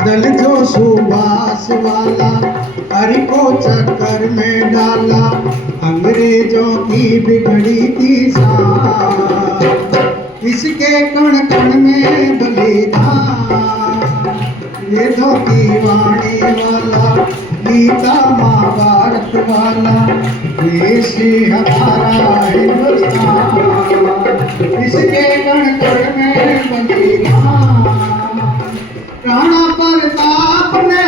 दल जो सुभाष वाला हरि को चक्कर में डाला, अंग्रेजों की बिगड़ी थी सार, इसके कण कण में बलिदान। वेदों की वाणी वाला, गीता महाभारत वाला, देश हमारा हिंदुस्तान, इसके कण कण में बलिदान। राणा प्रताप ने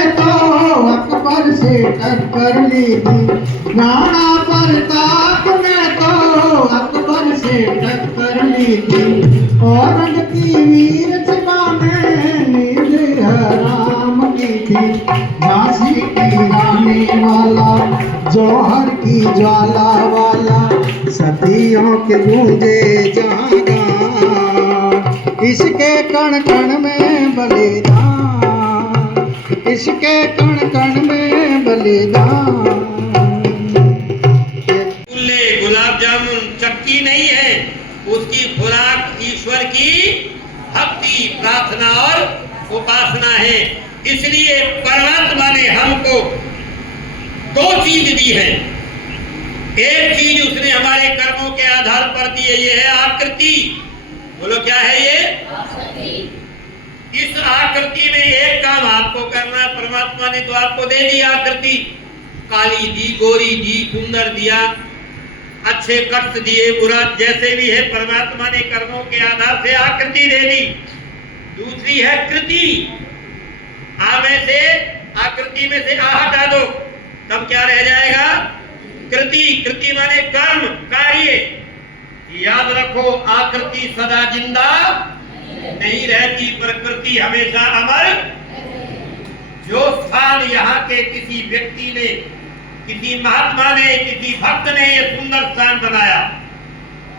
से टक्कर ली थी, राणा प्रताप ने तो अकबर से टक्कर ली थी। औरंग की वीर सभा में नींद हराम की थी। झांसी की रानी वाला, जौहर की ज्वाला वाला, सदियों के गूंजे जागा, इसके कण कण में बलिदान, इसके कण कण में बलिदान। गुलाब जामुन चक्की नहीं है, उसकी खुराक ईश्वर की भक्ति, प्रार्थना और उपासना है। इसलिए परमात्मा ने हमको दो चीज दी है। एक चीज उसने हमारे कर्मों के आधार पर दी है, ये है आकृति। बोलो क्या है ये? इस आकृति में एक काम आपको करना, परमात्मा ने तो आपको दे दी आकृति, काली दी, गोरी दी, सुंदर दिया, अच्छे कष्ट दिए, बुरा जैसे भी है, परमात्मा ने कर्मों के आधार से आकृति दे दी। दूसरी है कृति। आ में से, आकृति में से आ हटा दो, तब क्या रह जाएगा? कृति। कृति माने कर्म, कार्य। याद रखो, आकृति सदा जिंदा नहीं रहती, प्रकृति हमेशा अमर। जो स्थान यहाँ के किसी व्यक्ति ने, किसी महात्मा ने, किसी भक्त ने ये सुंदर स्थान बनाया।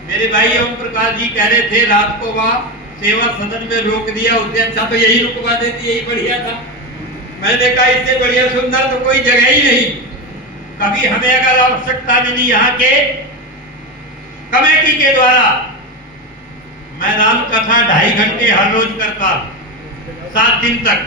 मेरे भाई ओम प्रकाश जी कह रहे थे रात को वहाँ सेवा सदन में रोक दिया, उससे अच्छा तो यही रुकवा देती, यही बढ़िया था। मैंने कहा इससे बढ़िया सुंदर तो कोई जगह ही नहीं। कभी हमें अगर आवश्यकता मिली यहाँ के कमेटी के द्वारा, मैं राम कथा 2.5 घंटे हर रोज करता, 7 दिन तक।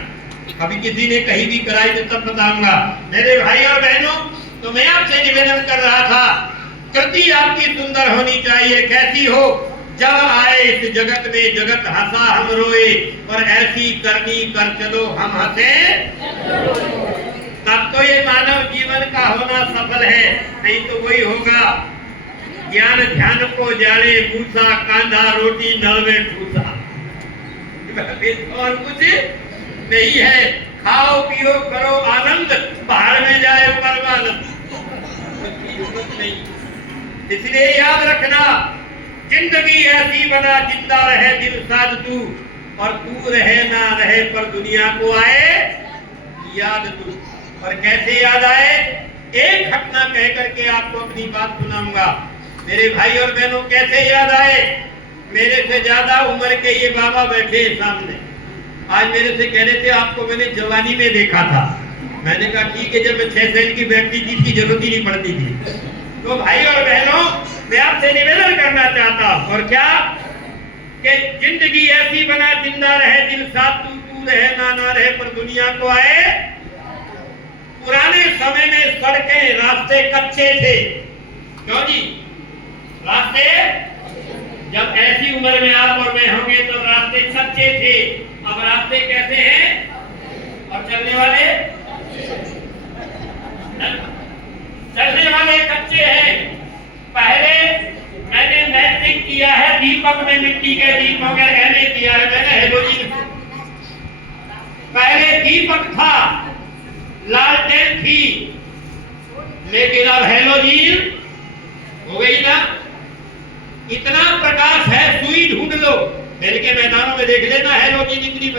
कभी किसी ने कहीं भी कराई तो तब बताऊंगा। मेरे भाई और बहनों, तो मैं आपसे निवेदन कर रहा था, कृति आपकी सुंदर होनी चाहिए। कैसी हो? जब आए इस जगत में जगत हंसा हम रोए, और ऐसी करनी कर चलो हम हंसे, तब तो ये मानव जीवन का होना सफल है। नहीं तो वही होगा, ज्ञान ध्यान को जाने मूसा, कांधा रोटी नल में ठूसा, और कुछ नहीं है। खाओ पियो करो आनंद, बाहर में जाए परमानंद, नहीं। इसलिए याद रखना, जिंदगी ऐसी बना जिंदा रहे दिल साध तू, और तू रहे ना रहे पर दुनिया को आए याद तू। और कैसे याद आए? एक घटना कह करके आपको अपनी बात सुनाऊंगा। मेरे भाई और बहनों, कैसे याद आए? मेरे से ज्यादा उम्र के ये बाबा बैठे सामने, आज मेरे से कह रहे थे आपको मैंने जवानी में देखा था। मैंने कहा ठीक है, जब मैं 6 साल की व्यक्ति थी, इसकी जरूरत ही नहीं पड़ती थी। तो भाई और बहनों, मैं आपसे निवेदन करना चाहता हूं, और क्या कि जिंदगी ऐसी बना जिंदा रहे दिल साथ तू, तू रहे ना रहे पर दुनिया को आए। पुराने समय में सड़कें, रास्ते कच्चे थे। क्यों जी? रास्ते, जब ऐसी उम्र में आप और मैं होंगे तो रास्ते कच्चे थे। अब रास्ते कैसे हैं? और चलने वाले कच्चे हैं। पहले मैंने मैट्रिक किया है, दीपक में मिट्टी के दीपों के रहने किया है मैंने, हेलोजन। पहले दीपक था, लालटेन थी, लेकिन अब हेलोजन हो गई ना। इतना प्रकाश है, सुई ढूंढ लो, खेल के मैदानों में देख लेना, हेलोजन इतनी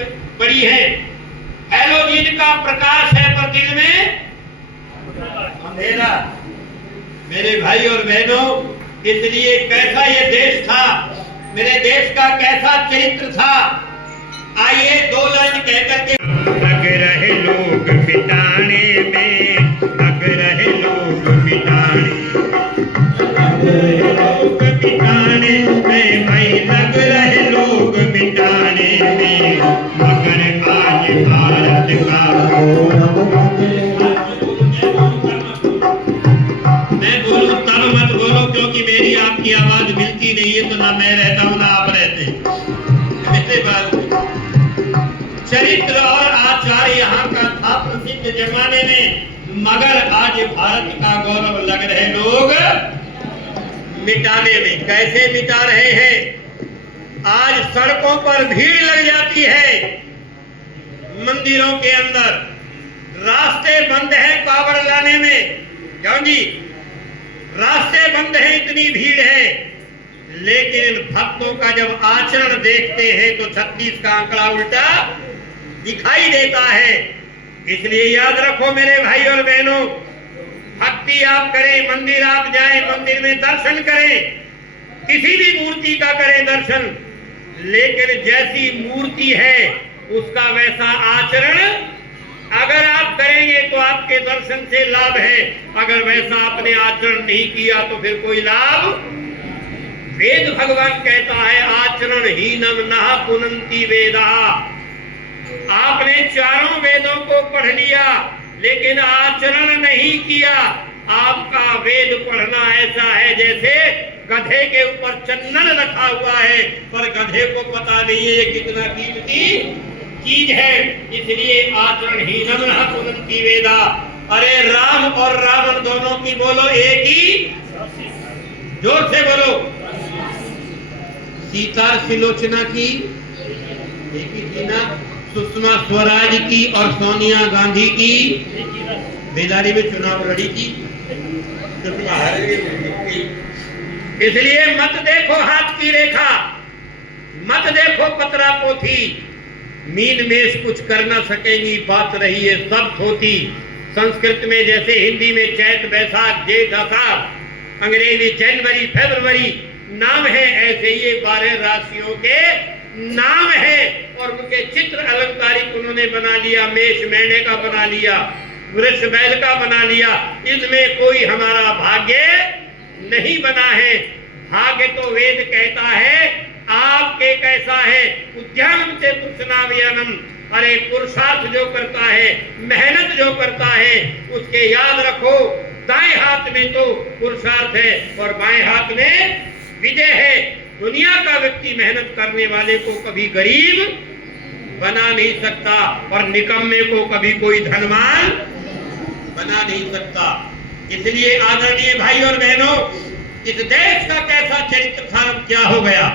बड़ी है। हेलोजन का प्रकाश है पर दिल में अंधेरा। मेरे भाई और बहनों, इसलिए कैसा ये देश था, मेरे देश का कैसा चरित्र था। आइए 2 लाइन कह करके, लग रहे लोग मिटाने में, लग रहे लोग मिटाने, लोग मिटाने में, भाई लग रहे लोग मिटाने में, मगर आज भारत का क्योंकि मेरी आपकी आवाज मिलती नहीं है, तो ना मैं रहता हूं ना आप रहते हैं। मेरे बात चरित्र और आचार यहाँ का था प्रसिद्ध जमाने में, मगर आज भारत का गौरव लग रहे लोग मिटाने में। कैसे मिटा रहे हैं? आज सड़कों पर भीड़ लग जाती है, मंदिरों के अंदर, रास्ते बंद हैं कावड़ लाने में, क्यों जी? रास्ते बंद हैं, इतनी भीड़ है, लेकिन इन भक्तों का जब आचरण देखते हैं तो 36 का आंकड़ा उल्टा दिखाई देता है। इसलिए याद रखो मेरे भाई और बहनों, भक्ति आप करें, मंदिर आप जाएं, मंदिर में दर्शन करें, किसी भी मूर्ति का करें दर्शन, लेकिन जैसी मूर्ति है उसका वैसा आचरण अगर आप करेंगे तो आपके दर्शन से लाभ है, अगर वैसा आपने आचरण नहीं किया तो फिर कोई लाभ। वेद भगवान कहता है आचरण हीनम नः पुनन्ति वेदाः। आपने चारों वेदों को पढ़ लिया लेकिन आचरण नहीं किया, आपका वेद पढ़ना ऐसा है जैसे गधे के ऊपर चंदन रखा हुआ है, पर गधे को पता नहीं है ये कितना कीमती चीज है। इसलिए आचरण हीनम नः पुनन्ति वेदाः। अरे राम और रावण दोनों की बोलो एक ही, जोर से बोलो। सीता सुलोचना की एक ही थी ना, सुषमा स्वराज की और सोनिया गांधी की बेदारी में चुनाव लड़ी थी, इसलिए मत देखो हाथ की रेखा, मत देखो पतरा पोथी, मीन मेष कुछ कर न सकेंगी, बात रही है सब होती। संस्कृत में जैसे हिंदी में चैत बैसाख जेठ आषाढ़, अंग्रेजी जनवरी फरवरी नाम है, ऐसे ये 12 राशियों के नाम है और उनके चित्र अलंकारिक उन्होंने बना लिया, मेष मेढ़े का बना लिया, वृष बैल का बना लिया। इनमें कोई हमारा भाग्य नहीं बना है। भाग्य तो वेद कहता है आपके कैसा है, उद्यानम से पुरुषनावयनम। अरे पुरुषार्थ जो करता है, मेहनत जो करता है, उसके याद रखो दाएं हाथ में तो पुरुषार्थ है और बाएं हाथ में विजय है। दुनिया का व्यक्ति मेहनत करने वाले को कभी गरीब बना नहीं सकता और निकम्मे को कभी कोई धनवान बना नहीं सकता। इसलिए आदरणीय भाई और बहनों, इस देश का कैसा चरित्र सारम क्या हो गया।